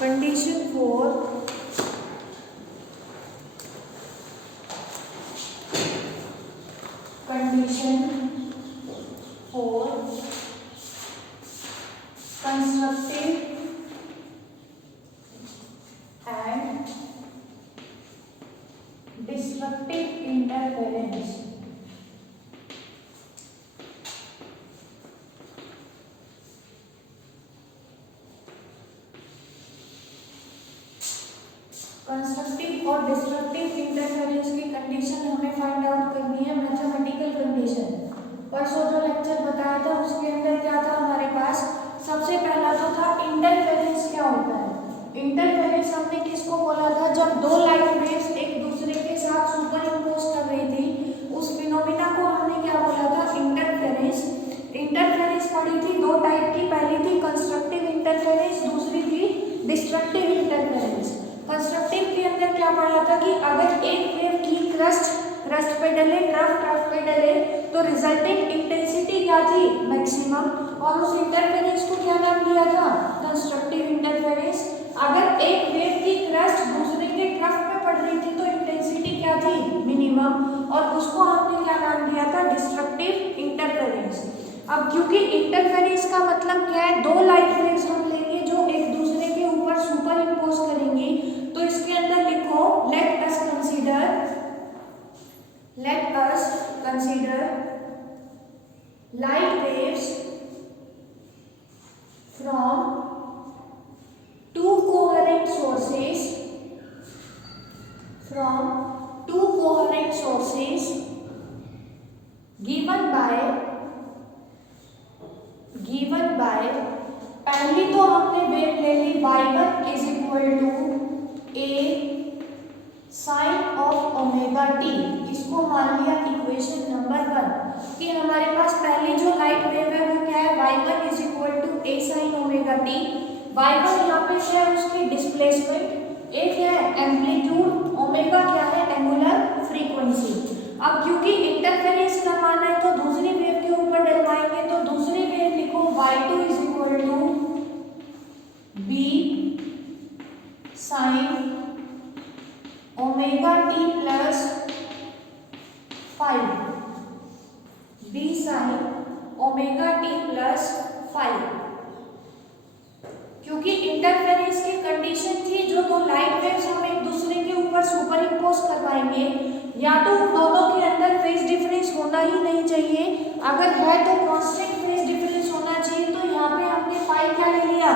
Condition for constructive and destructive interference. Constructive और destructive interference की condition हमें find out करनी है, मैथमेटिकल कंडीशन। परसों जो लेक्चर बताया था उसके अंदर क्या था हमारे पास, सबसे पहला तो था इंटरफेरेंस क्या होता है। इंटरफेरेंस हमने किसको बोला था, जब दो लाइट वेव्स एक दूसरे के साथ सुपर इम्पोज कर रही थी, उस फिनोमिना को हमने क्या बोला था, इंटरफेरेंस। इंटरफेरेंस पढ़ी थी दो टाइप की, पहली थी कंस्ट्रक्टिव इंटरफेरेंस, दूसरी थी डिस्ट्रक्टिव इंटरफेरेंस। कंस्ट्रक्टिव के अंदर क्या पढ़ा था कि अगर एक वेव की क्रस्ट पे डले, ट्रफ पे डले, तो रिजल्टेंट इंटेंसिटी क्या थी, मैक्सिमम, और उस इंटरफेरेंस को क्या नाम दिया था, कंस्ट्रक्टिव इंटरफेरेंस। अगर एक वेव की क्रस्ट दूसरे के ट्रफ पे पड़ रही थी तो इंटेंसिटी क्या थी, मिनिमम, और उसको हमने क्या नाम दिया था, डिस्ट्रक्टिव इंटरफेरेंस। अब क्योंकि इंटरफेरेंस का मतलब क्या है, दो लाइट वेव्स हम लेंगे जो एक दूसरे के ऊपर सुपर इम्पोज करेंगे, तो इसके अंदर लिखो let us consider light waves from two coherent sources given by पहली तो हमने वेव ले ली y1 is equal to a sine of omega t। इसको मान लिया इक्वेशन नंबर 1 कि हमारे पास पहली जो लाइट वेव है वो क्या है, y1 is equal to a sine omega t। y1 यहाँ पे है उसकी डिस्प्लेसमेंट, एक है एम्पलीट्यूड, ओमेगा क्या है, एंगुलर फ्रीक्वेंसी। अब क्योंकि इंटरफेरेंस करवाना है तो दूसरी वेव के ऊपर डलवाएंगे, तो दूसरी वेव लिखो y2 is equal to b sine omega t plus 5, b sine omega t plus 5। क्योंकि इंटरफेरेंस की कंडीशन थी जो दो लाइट वेव्स हम एक दूसरे के ऊपर सुपर इम्पोज करवाएंगे, या तो दोनों के अंदर फेज डिफरेंस होना ही नहीं चाहिए, अगर है तो कांस्टेंट फेज डिफरेंस होना चाहिए। तो यहाँ पे हमने फाई क्या ले लिया,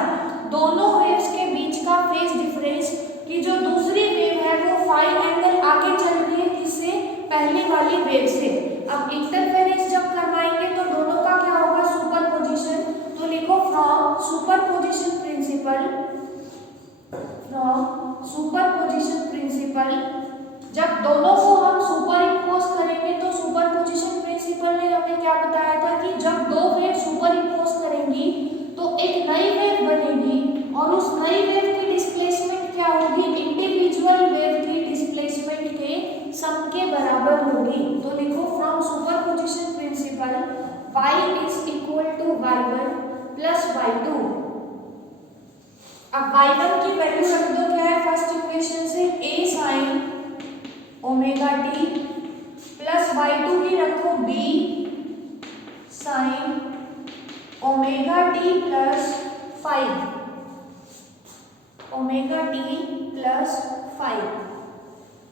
दोनों वेव्स के बीच का फेज डिफरेंस, कि जो दूसरी वेव है वो फाई एंगल आगे चल रही है किससे, पहली वाली वेव से। अब इंटरफेरेंस जब करवाएंगे तो दोनों का क्या होगा, सुपरपोजिशन। तो लिखो फ्रॉम सुपरपोजिशन प्रिंसिपल, जब दोनों को हम सुपर इम्पोज करेंगे तो सुपरपोजिशन प्रिंसिपल ने हमें क्या बताया था कि जब दो वेव सुपर इम्पोज करेंगी तो एक नई वेव बनेगी, और उस नई वेव की डिस्प्लेसमेंट क्या होगी, इंडिविजुअल वेव की डिस्प्लेसमेंट के सम के बराबर होगी। तो लिखो from superposition principle y is equal to y1 plus y2। अब y1 की वैल्यू रख दो, क्या है, फर्स्ट इक्वेशन से a sine omega t plus y2 की रखो b sine omega t plus 5, omega t plus 5।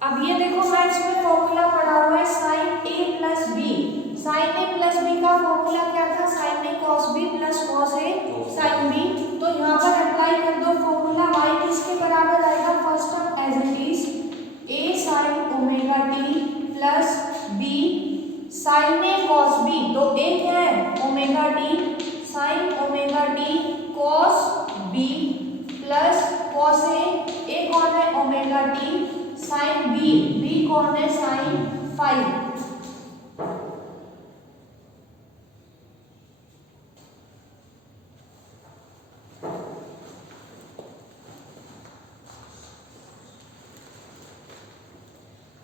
अब ये देखो मैं इसमें फॉर्मूला पढ़ा हुआ है sine a plus b। Sine a plus b का फॉर्मूला क्या था, sine a cos b plus cos a sine b। तो यहाँ पर अप्लाई कर दो फॉर्मूला, y किसके बराबर आएगा, first term as it is a sine omega t plus b sine a cos b। तो a क्या है, omega t, sine omega t cos b plus cos a कौन है, ओमेगा t, साइन b कौन है, साइन 5।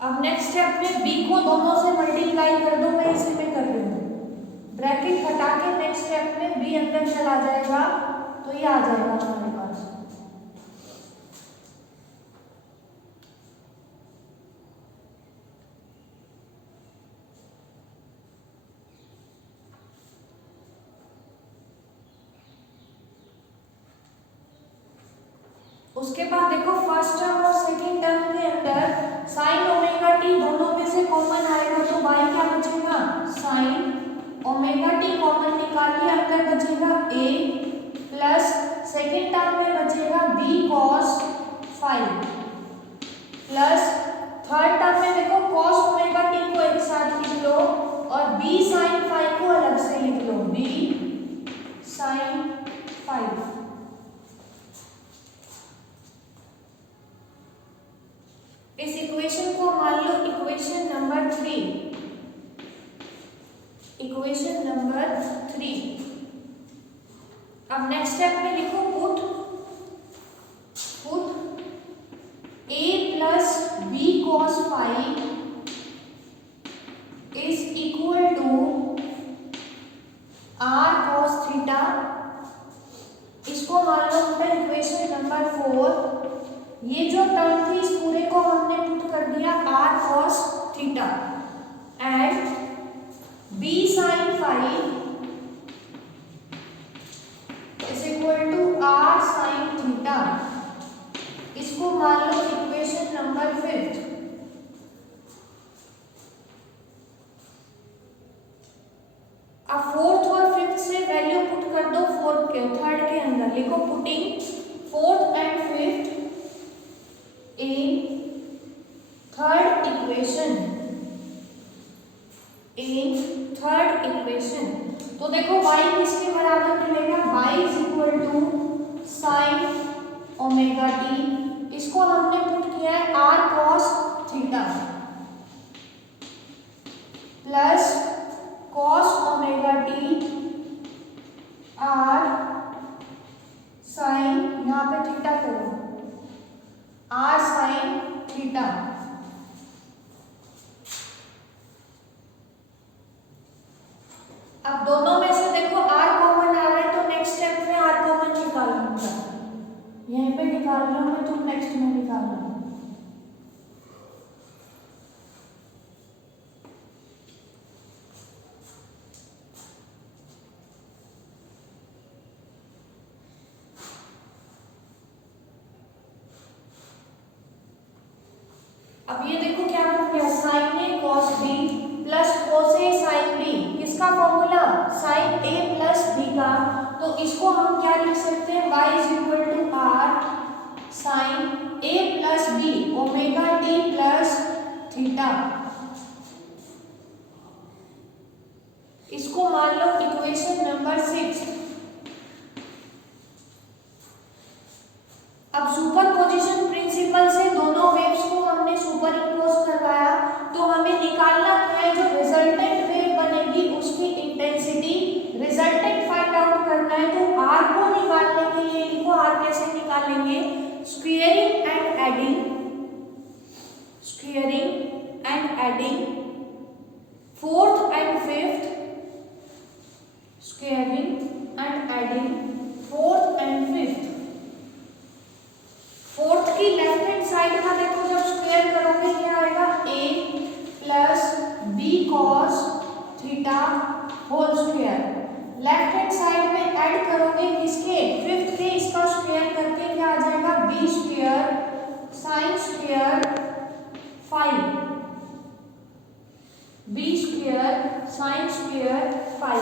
अब next step में b को दोनों से मल्टीप्लाई कर दो, मैं इसी में कर रही हूँ, ब्रैकेट हटा के नेक्स्ट स्टेप में b अंदर चला जाएगा तो ये आ जाएगा हमारे पास। उसके बाद देखो फर्स्ट टर्म और सेकंड टर्म के अंदर साइन ओमेगा टी दोनों में से कॉमन आएगा तो बाई क्या बचेगा, साइन ओमेगा टी कॉमन निकालिए, अंदर बचेगा a प्लस सेकंड टर्म में बचेगा b cos phi plus third term में देखो cos ओमेगा टी को एक साथ लिख लो और b sin फाई को अलग से लिख लो, b sin फाई। इस इक्वेशन को मान लो इक्वेशन नंबर 3, इक्वेशन नंबर 3। अब नेक्स्ट स्टेप में लिखो put a plus b cos phi is equal to r cos theta. इसको मान लो अंदर इक्वेशन नंबर 4। ये जो टर्म थी इस पूरे को हमने पुट कर दिया r cos theta and b sin phi is equal to r sin theta. इसको मान लो इक्वेशन नंबर 5। अब फोर्थ और फिफ्थ से वैल्यू पुट कर दो थर्ड के अंदर, लिखो putting fourth and fifth in third equation, तो देखो y किसके बराबर मिलेगा, y is equal to sine omega t. इसको हमने पुट किया है r cos theta plus cos omega t r sine, यहाँ पे थीटा करो, r sin थीटा। अब दोनों में से देखो r कॉमन आ रहा है तो नेक्स्ट स्टेप में r कॉमन निकाल लूंगा, यहीं पे निकाल रहा हूं मैं, तुम नेक्स्ट में निकाल लो। अब ये देखो क्या बन गया, sine a cos b plus cos a sin b। किसका formula, sine a plus b का। तो इसको हम क्या लिख सकते हैं, y is equal to r sine a plus b omega t plus theta. इसको मान लो इक्वेशन नंबर 6। अब सुपरपोजिशन प्रिंसिपल से दोनों वेव्स को हमने सुपर इम्पोज करवाया, तो हमें निकालना है जो रिजल्टेंट वेव बनेगी उसकी इंटेंसिटी। रिजल्टेंट फाइंड आउट करना है तो r को निकालने के लिए लिखो, r कैसे निकालेंगे, squaring and adding fourth and fifth, squaring and adding fourth and fifth. Fourth की लेफ्ट हैंड साइड का देखो जब स्क्वायर करोगे क्या आएगा, a plus b cos theta whole square. Left hand side में ऐड करोगे किसके, फिफ्थ के, इसका स्क्वायर करके क्या आ जाएगा, b square sin square phi, b square sin square phi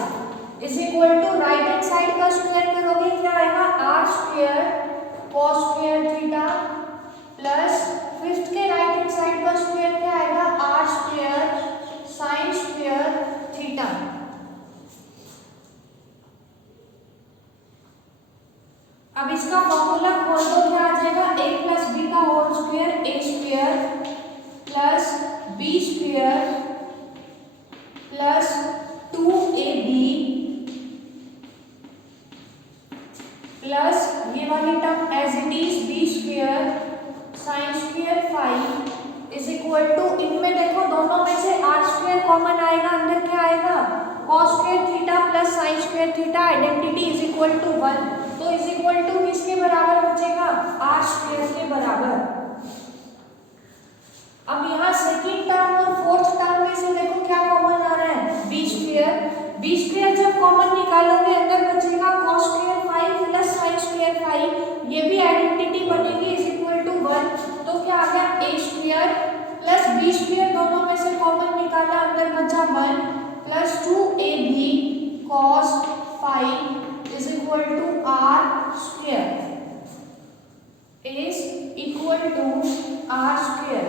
is equal to right hand side का स्क्वायर करोगे क्या आएगा, r square cos square theta plus fifth के राइट हैंड साइड का स्क्वायर क्या आएगा, r square sin square theta. अब इसका फॉर्मूला खोल दो, क्या आ जाएगा, a प्लस b का whole square, a square plus b square plus 2ab plus ये वाली term as it is b square sin square phi is equal to, इनमें देखो दोनों में से r स्क्वायर कॉमन आएगा, अंदर क्या आएगा, cos square theta plus sin square theta, identity is equal to 1। तो इज इक्वल टू किसके बराबर बचेगा, r स्क्वायर के बराबर। अब यहाँ सेकंड टर्म और फोर्थ टर्म में से देखो क्या कॉमन आ रहा है, b स्क्वायर जब कॉमन निकालोगे अंदर बचेगा cos square phi plus sin square phi, ये भी आइडेंटिटी बनेगी, टू आर स्क्वायर।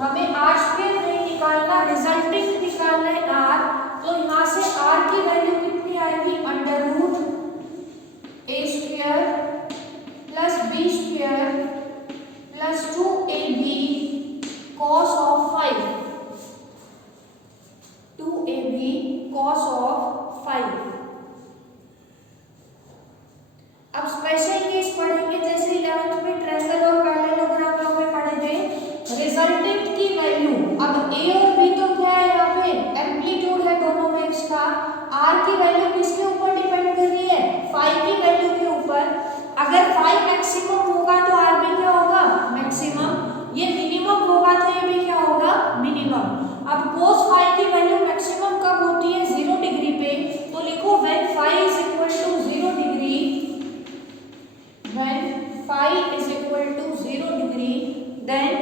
हमें आर स्क्वायर नहीं निकालना, रिजल्टेंट निकालना है आर। तो यहाँ से आर की वैल्यू कितनी आएगी, under root a square plus b square plus 2ab cos of 5, 2ab cos of 5। अब स्पेशल केस पढ़ेंगे, जैसे 11th में ट्रायंगल और पैरेललोग्राम लॉ में पढ़े थे। रिजल्टेंट की वैल्यू, अब ए और बी तो क्या है, यहाँ पे एम्पलीट्यूड है दोनों वेव्स का। आर की वैल्यू किसके ऊपर डिपेंड कर रही है, फाई की वैल्यू के ऊपर। अगर फाई मैक्सिमम होगा तो आर भी क्या होगा, मैक्सिमम। ये मिनिमम होगा तो ये भी क्या होगा, मिनिमम। अब cos फाई की वैल्यू मैक्सिमम कब होती है, 0 डिग्री पे। तो लिखो when phi is equal to 0 degree, when phi is equal to 0 degree, then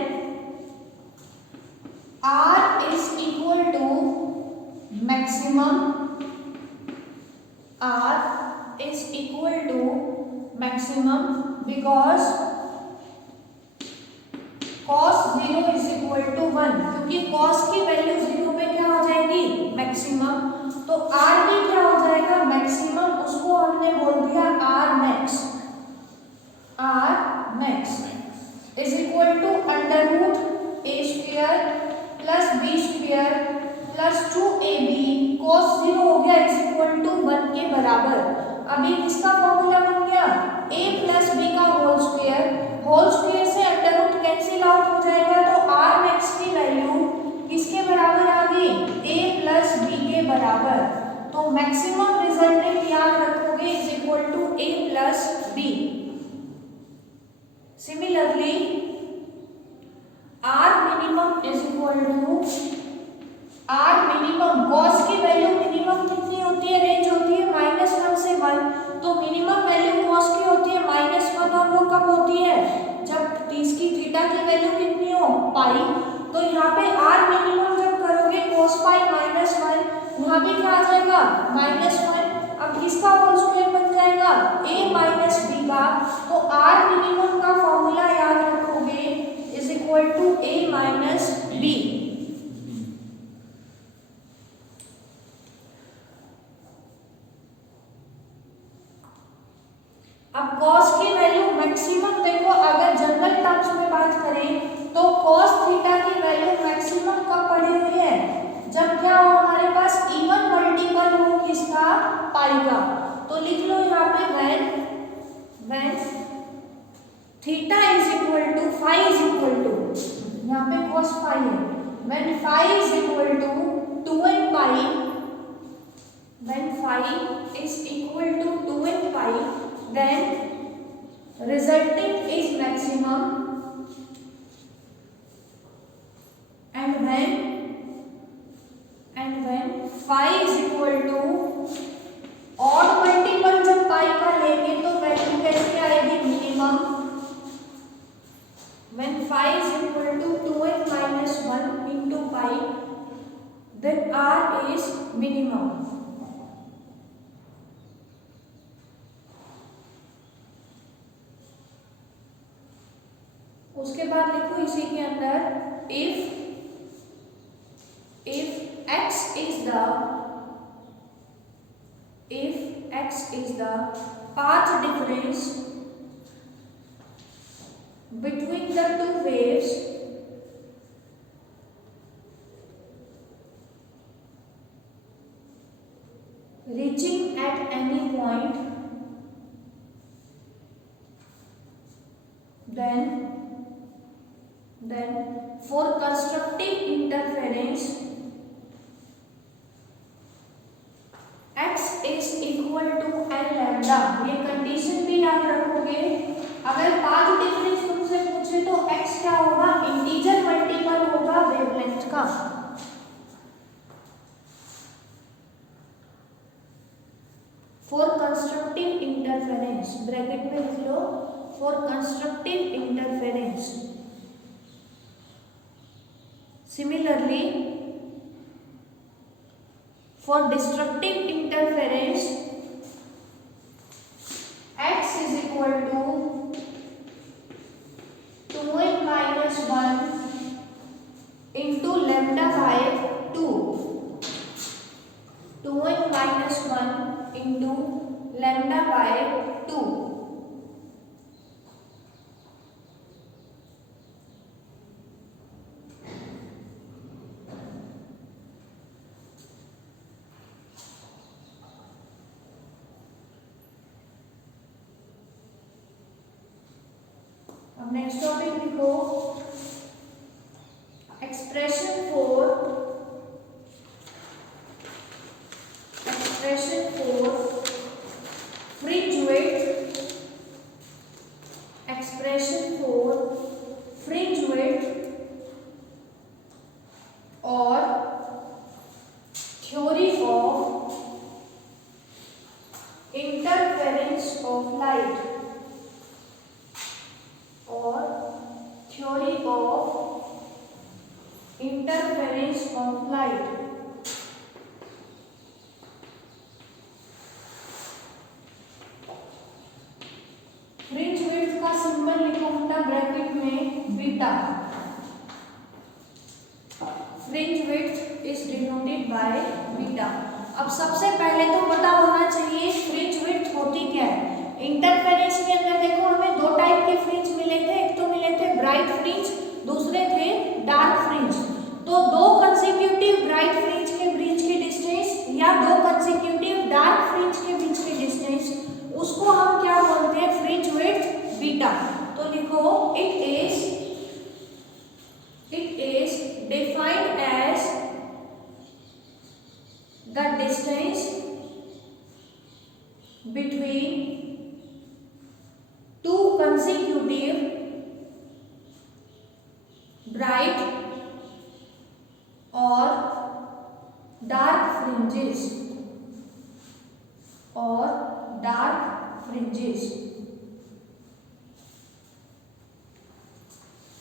r is equal to maximum, r is equal to maximum because cos 0 is equal to 1, क्योंकि cos की value 0 पे क्या हो जाएगी, maximum. तो r भी क्या हो जाएगा, मैक्सिमम। उसको हमने बोल दिया r max, r max is equal to under root a square plus b square plus 2ab cos 0 हो गया is equal to 1 के बराबर। अभी किसका फॉर्मूला बन गया, a प्लस b का होल स्क्वायर से अंडर रूट कैंसिल आउट हो जाएगा। तो r max की वैल्यू किसके बराबर आ गई, a प्लस b के बराबर। तो मैक्सिमम रिजल्टेंट याद रखोगे is equal to a plus b। Similarly, R minimum is equal to R minimum, cos की वैल्यू मिनिमम कितनी होती है, रेंज होती है -1 से 1। तो मिनिमम वैल्यू cos की होती है -1, और वो कब होती है, जब इसकी थीटा की वैल्यू कितनी हो, पाई। तो यहाँ पे R मिनिमम जब करोगे cos पाई -1, यहाँ भी क्या आ जाएगा, -1। अब किसका होल स्क्वायर बन जाएगा, a माइनस b का। तो r मिनिमम का फॉर्मूला याद रखोगे is equal to a minus b। अब cos की वैल्यू मैक्सिमम देखो, अगर जनरल टर्म्स में बात करें तो cos थीटा की वैल्यू मैक्सिमम कब पड़ी हुई है, जब क्या हो, हमारे पास इवन मल्टीपल हो किसका, पाई का। तो लिख लो यहाँ पे when theta is equal to, phi is equal to, यहाँ पे cos फाई है, when phi is equal to 2n pi, when phi is equal to 2n pi, then resultant is maximum, and when phi is equal to odd multiple जब पाई का लेंगे तो value कैसे आएगी, minimum. when phi is equal to 2n minus 1 into pi, then r is minimum। उसके बाद लिखो इसी के अंदर if x is the path difference between the two waves reaching at any point, then for constructive interference x is equal to n lambda। ये condition भी याद रखोगे। अगर पाथ डिफरेंस तुमसे पूछे तो x क्या होगा, इंटीजर मल्टीपल होगा वेवलेंथ का। फॉर कंस्ट्रक्टिव इंटरफेरेंस, ब्रैकेट में लिख लो for constructive interference. Similarly for destructive interference x is equal to 2n अब नेक्स्ट टॉपिक लिखो, expression for fringe width, expression for fringe width और theory of interference of light और theory of interference of light. Fringe width का symbol लिखो बेटा bracket में beta. Fringe width is denoted by beta. अब सबसे पहले तो पता होना चाहिए फ्रिंज विड्थ होती क्या है। इंटरफेरेंस के अंदर देखो हमें दो टाइप के फ्रिंज मिले थे, एक तो मिले थे ब्राइट फ्रिंज, दूसरे थे डार्क फ्रिंज। तो दो कंसेक्यूटिव ब्राइट फ्रिंज के बीच की डिस्टेंस या दो कंसेक्यूटिव डार्क फ्रिंज के बीच की डिस्टेंस, उसको हम क्या बोलते हैं, फ्रिंज विड्थ बीटा। तो लिखो it is defined as the distance between two consecutive bright or dark fringes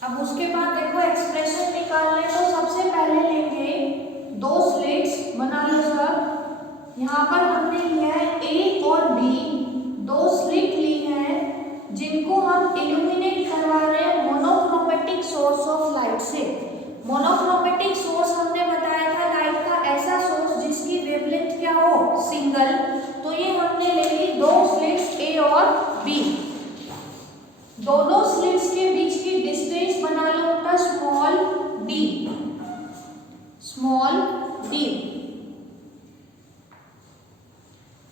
अब उसके बाद देखो एक्सप्रेशन निकालने तो सबसे पहले लेंगे दो स्लिट्स, बना लो सब। यहाँ पर हमने लिया है ए और बी, दो स्लिट ली हैं जिनको हम इल्यूमिनेट करवा रहे हैं मोनोक्रोमेटिक सोर्स ऑफ लाइट से। मोनोक्रोमेटिक सोर्स हमने बताया था लाइट का ऐसा सोर्स जिसकी वेवलेंथ क्या हो, सिंगल। तो ये हमने ले ली दो स्लिट्स ए और बी। दोनों स्लिट्स के बीच की डिस्टेंस बना लो बेटा स्मॉल डी।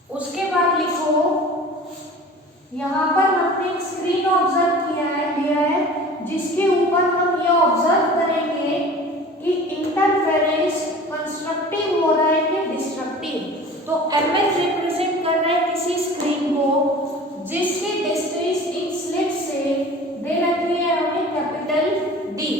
उसके बाद लिखो यहाँ पर हमने एक स्क्रीन ऑब्जर्व लिया है जिसके ऊपर हम ये ऑब्जर्व करेंगे कि इंटरफेरेंस कंस्ट्रक्टिव हो रहा है कि डिस्ट्रक्टिव। तो एमएच रिप्रेजेंट कर रहा है किसी स्क्रीन को जिसकी डिस्टेंस इन स्लिट से दे रखी है हमें कैपिटल डी।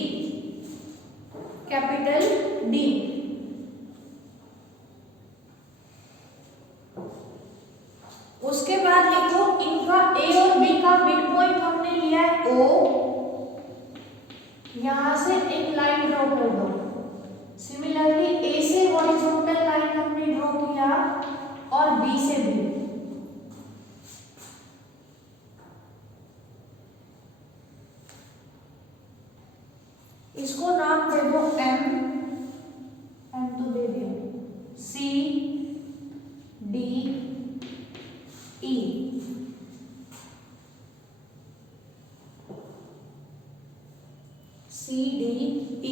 उसके बाद लिखो इनका ए और बी का मिड पॉइंट हमने लिया है ओ, यहां से एक लाइन ड्रॉ कर दो। सिमिलरली ए से हॉरिजॉन्टल लाइन हमने ड्रॉ किया और बी से भी। इसको नाम दे दो एम तो दे दिया C D E. C D E.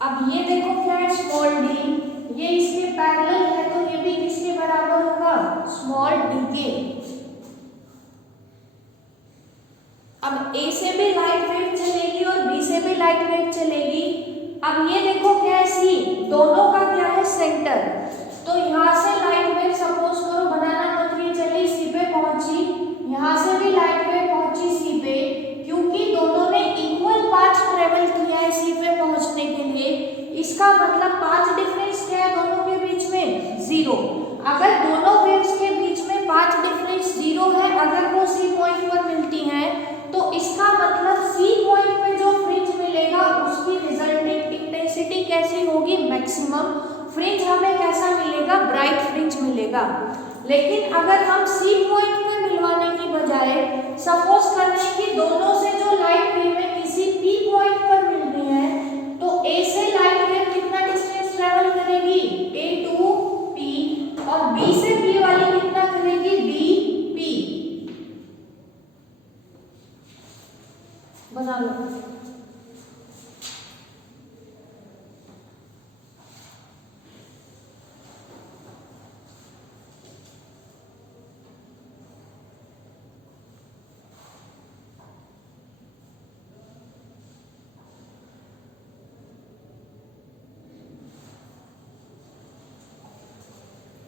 अब ये देखो क्या है, स्मॉल डी, ये इसके पैरेलल है तो ये भी किसके बराबर होगा, स्मॉल डी के। अब ए से भी लाइट वेव चलेगी और बी से भी लाइट वेव चलेगी। अब ये देखो क्या है, सी, दोनों का क्या है, सेंटर। तो यहाँ से लाइट वेव सपोज करो बनाना नोट चली सी पे पहुंची, यहाँ से भी लाइट वेव पहुंची सी पे, क्योंकि दोनों ने इक्वल पाथ ट्रेवल किया है सी पे पहुंचने के लिए। इसका मतलब पाथ डिफरेंस क्या है दोनों के बीच में, 0। अगर दोनों वेव्स के बीच में पाथ डिफरेंस 0 है, अगर वो सी पॉइंट पर मिलती हैं, तो इसका मतलब सी पॉइंट पे जो फ्रिंज मिलेगा उसकी रिजल्टिंग इंटेंसिटी कैसी होगी, मैक्सिमम। फ्रिंज हमें कैसा मिलेगा, ब्राइट फ्रिंज मिलेगा। लेकिन अगर हम सी पॉइंट पर मिलवाने की बजाय सपोज कर रहे हैं कि दोनों से जो लाइट वेव किसी पी पॉइंट पर मिल रही है, तो ए से लाइट वेव कितना डिस्टेंस ट्रेवल करेगी, ए टू पी, और बी से पी वाली कितना करेगी, बी पी। बना लो।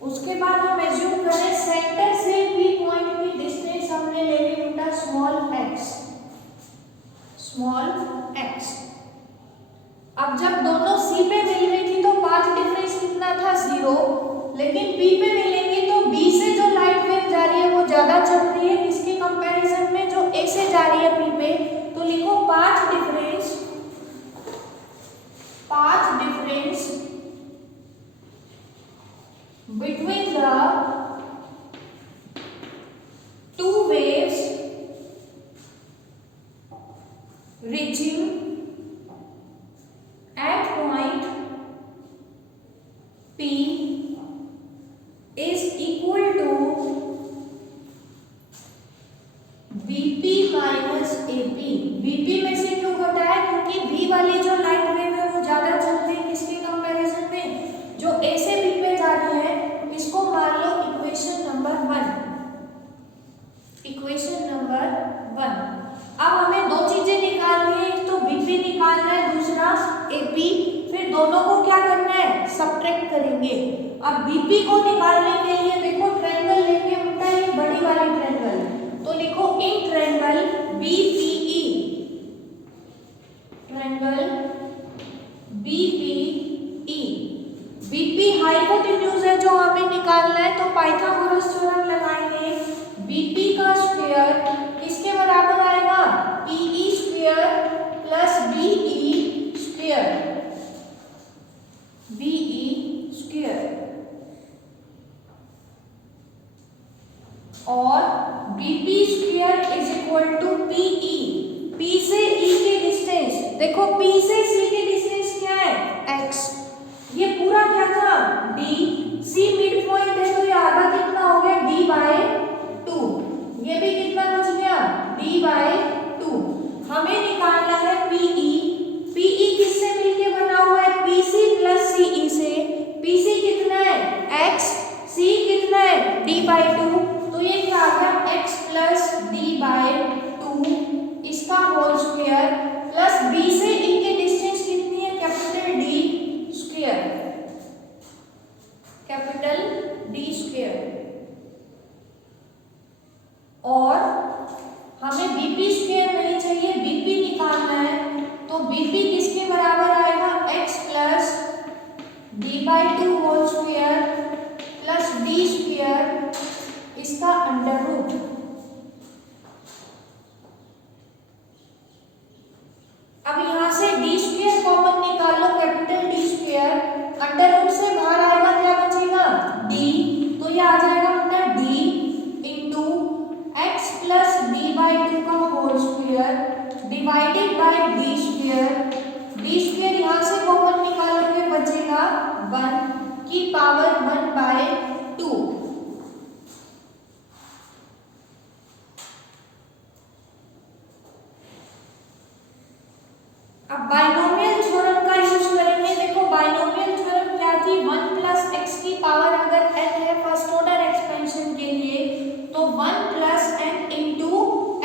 उसके बाद हम एज्यूम करें सेंटर से P पॉइंट की डिस्टेंस हमने ले ली बेटा स्मॉल x। अब जब दोनों C पे मिल रही थी तो पाथ डिफरेंस कितना था 0, लेकिन P पे मिलेंगे तो B से जो लाइट वेव जा रही है वो ज्यादा चल रही है किसके कंपैरिजन में, जो A से जा रही है P पे। तो लिखो path difference between the two waves reaching at point P is equal to BP minus AP। BP में से क्यों घटा है, क्योंकि B वाली जो लाइट वेव है वो ज्यादा चल रही है किसके कंपैरिजन में, जो A से B पे जा रही है। इसको मान लो इक्वेशन नंबर 1। अब हमें दो चीजें निकालनी है, एक तो BP निकालना है, दूसरा AP। फिर दोनों को क्या करना है, सब्ट्रैक्ट करेंगे। अब BP को निकालने के लिए देखो ट्रायंगल लेंगे बेटा, ये बड़ी वाली ट्रायंगल। तो लिखो in triangle BPE, triangle BPE। BP hypotenuse है जो हमें निकालना है, तो पाइथागोरस थ्योरम लगाएंगे। BP का स्क्वायर किसके बराबर आएगा, PE square plus BE square और BP square is equal to PE। P से E की डिस्टेंस देखो, P से C की डिस्टेंस क्या है x, ये पूरा क्या था d, C मिड पॉइंट है तो ये आधा कितना हो गया d/2, ये भी कितना बच गया d/2। हमें निकालना है PE। PE किससे मिलके बना हुआ है, PC प्लस CE से। PC कितना है x, C कितना है d/2, तो ये क्या आ गया x प्लस d/2 इसका होल स्क्वायर प्लस B से E की डिस्टेंस कितनी है, कैपिटल D स्क्वायर। और हमें BP स्क्वायर नहीं चाहिए, BP निकालना है। तो BP किसके बराबर आएगा, x plus d/2 whole square plus D square इसका अंडर रूट। अब यहाँ से D स्क्वायर कॉमन निकाल लो, capital D square, under root से बाहर आएगा क्या बचेगा D, तो ये आ जाएगा अपना D into x plus d/2 का whole square divided by D square यहाँ से कॉमन निकालोगे बचेगा 1 की पावर 1/2। अब बाइनोमियल थ्योरम का यूज करेंगे। देखो बाइनोमियल थ्योरम क्या थी, 1 प्लस x की पावर अगर n है फर्स्ट ऑर्डर एक्सपेंशन के लिए, तो 1 प्लस n इंटू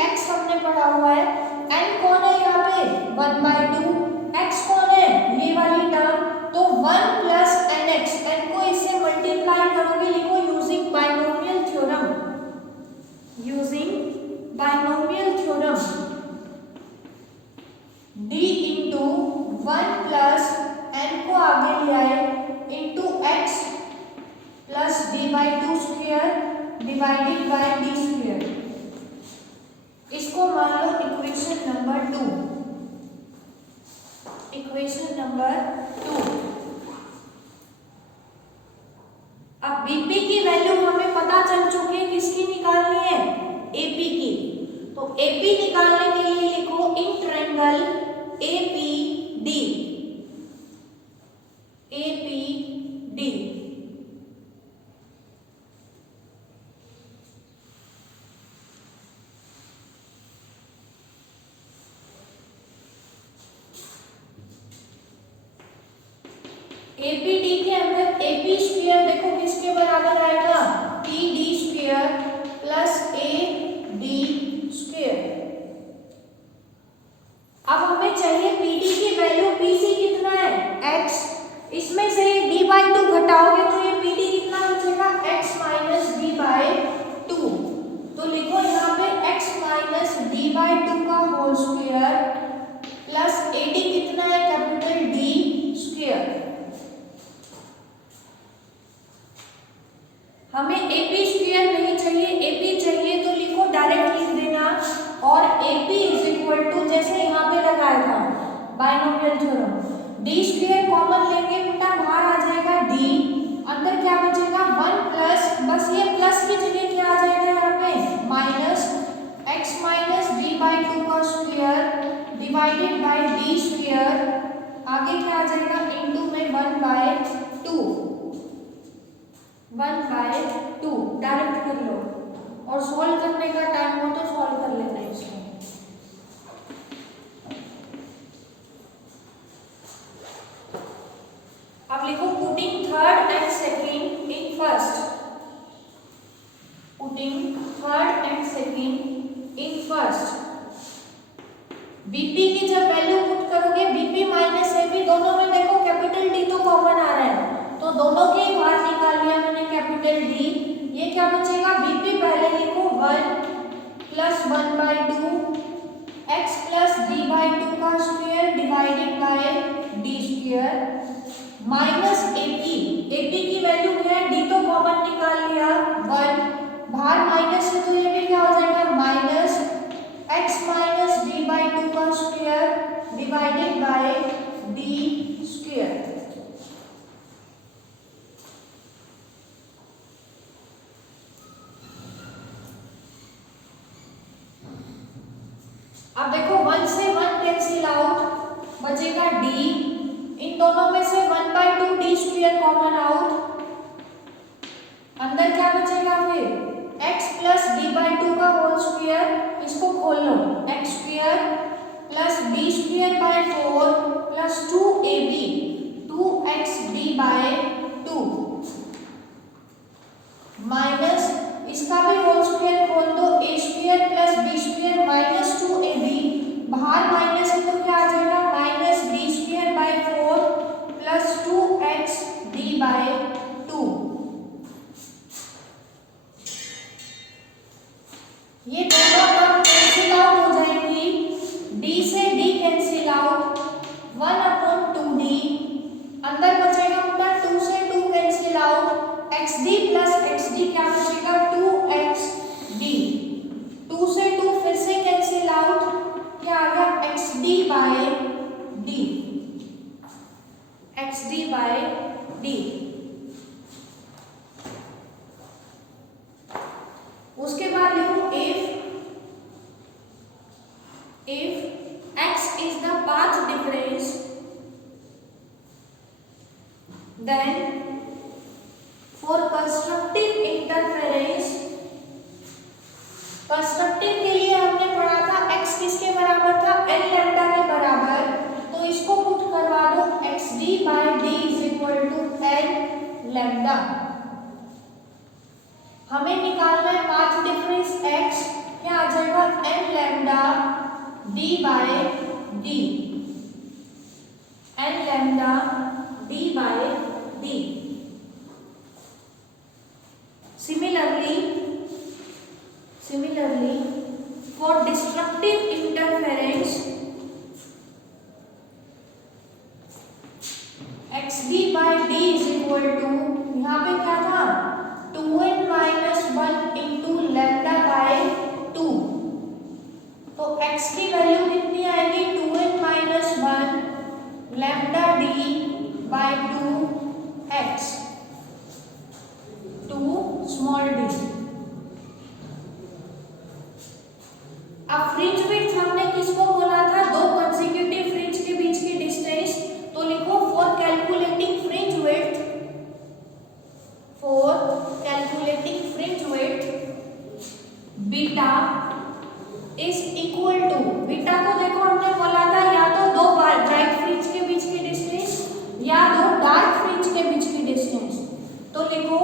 x हमने पढ़ा हुआ है। n कौन है यहाँ पे 1/2, x कौन है ये वाली टर्म, तो 1 प्लस nx, n को इससे मल्टीप्लाई करोगे, लिखो using binomial theorem, d into 1 plus n को आगे ले आए into x plus d/2 square divided by D square. इसको मान लो इक्वेशन नंबर 2। अब BP की वैल्यू हमें पता चल चुकी है, किसकी निकालनी है, AP की। तो AP निकालने के लिए लिखो इन ट्रायंगल APD। APD के अंदर AP स्क्वायर देखो किसके बराबर आएगा, PD square plus AD square. अब हमें चाहिए PD की वैल्यू, PC कितना है x, इसमें से d/2 घटाओगे तो ये PD कितना बचेगा binomial theorem. D square common लेंगे बेटा, बाहर आ जाएगा डी, अंदर क्या बचेगा 1 प्लस, बस ये प्लस की जगह क्या आ जाएगा यहाँ पे minus x minus D by 2 का square divided by D square, आगे क्या आ जाएगा इनटू में 1 बाय 2, 1 बाय 2 डायरेक्ट कर लो, और सॉल्व करने का टाइम हो तो सॉल्व कर लेना है इसमें। अब लिखो putting third and second in first, putting third and second in first. BP की जब वैल्यू पुट करोगे, बीपी माइनस एबी दोनों में देखो कैपिटल डी तो कॉमन आ रहा है, तो दोनों के ही बाहर निकाल लिया मैंने कैपिटल डी। ये क्या बचेगा, बीपी पहले लिखो 1 plus 1 by 2 x plus D by 2 का square divided bye D square minus AP, AP की वैल्यू क्या है, डी तो कॉमन निकाल लिया 1, बाहर माइनस है तो ये भी क्या हो जाएगा minus x minus D by 2 का square divided bye D square. अब देखो 1 से 1 कैंसिल आउट, बचेगा d, इन दोनों में से 1 by 2 D square common out, अंदर क्या बचेगा फिर x प्लस डी बाई 2 का होल स्क्वायर, इसको खोल लो x square plus b square by 4 plus 2ab 2x d by 2 minus इसका भी होल स्क्वायर खोल दो a square plus b square minus 2ab, बाहर माइनस है तो क्या आ जाएगा minus b square by 4 plus 2x d by 2। ये दोनों टर्म कैंसिल आउट हो जाएंगी, d से d कैंसिल आउट 1/2d, अंदर बचेगा बेटा 2 से 2 cancel out, xd plus xd क्या बचेगा 2xd, 2 से 2 फिर से कैंसिल आउट, क्या आ गया xd by d, xd by d। उसके बाद लिखो if x is the path difference then for constructive interference, constructive के लिए हमने पढ़ा था x किसके बराबर था n लैम्डा के बराबर, तो इसको पुट करवा दो xd by d is equal to n lambda. हमें निकालना है पाथ डिफरेंस x, क्या आ जाएगा n lambda d by d, n lambda d by d। Similarly, for destructive interference, xd by d is equal to, यहाँ पे क्या था 2n minus 1 into lambda by 2, तो x की वैल्यू कितनी आएगी 2n minus 1 lambda d by 2x, 2 small d। अब fringe width हमने किसको बोला था, दो कंसेक्यूटिव फ्रिंज के बीच की डिस्टेंस, तो लिखो for calculating fringe width, for calculating fringe width beta is equal to, beta को देखो हमने बोला था या तो दो ब्राइट फ्रिंज के बीच की डिस्टेंस या दो डार्क फ्रिंज के बीच की डिस्टेंस, तो लिखो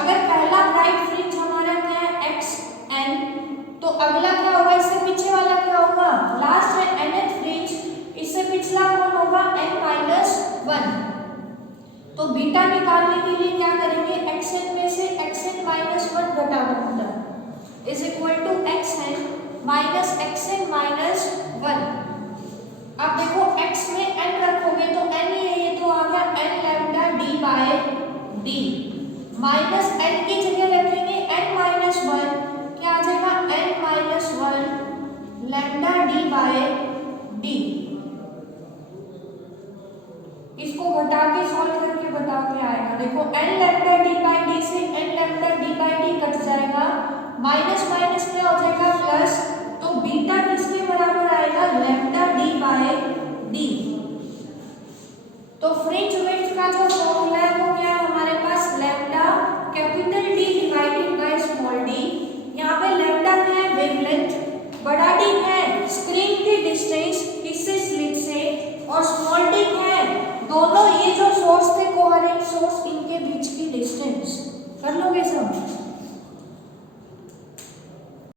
अगर पहला ब्राइट फ्रिंज हमारा क्या है xn, तो अगला क्या होगा, इससे पीछे वाला क्या होगा, लास्ट है nth फ्रिंज, इससे पिछला कौन होगा n-1, तो बीटा निकालने के लिए क्या करेंगे xn में से xn-1 घटाना होता है is equal to xn minus xn-1। अब देखो x में n रखोगे तो n ही है, ये तो आ गया n lambda d by d, minus n की जगह रखेंगे n-1, क्या आ जाएगा n-1 lambda d by d। देखो n lambda D by D से n lambda D by D cut जाएगा, माइनस माइनस में हो जाएगा प्लस, तो बीटा किसके बराबर आएगा, लैम्डा डी बाई डी। तो फ्रिंज विड्थ का जो फॉर्मूला है वो क्या है हमारे पास, lambda capital D divided by small D. यहाँ पे लैम्डा क्या है, वेवलेंथ, बड़ा डी है स्क्रीन की डिस्टेंस किससे, स्लिट से, और स्मॉल डी है दोनों ये जो सोर्स थे कोहेरेंट सोर्स, इनके बीच की डिस्टेंस। कर लोगे सब।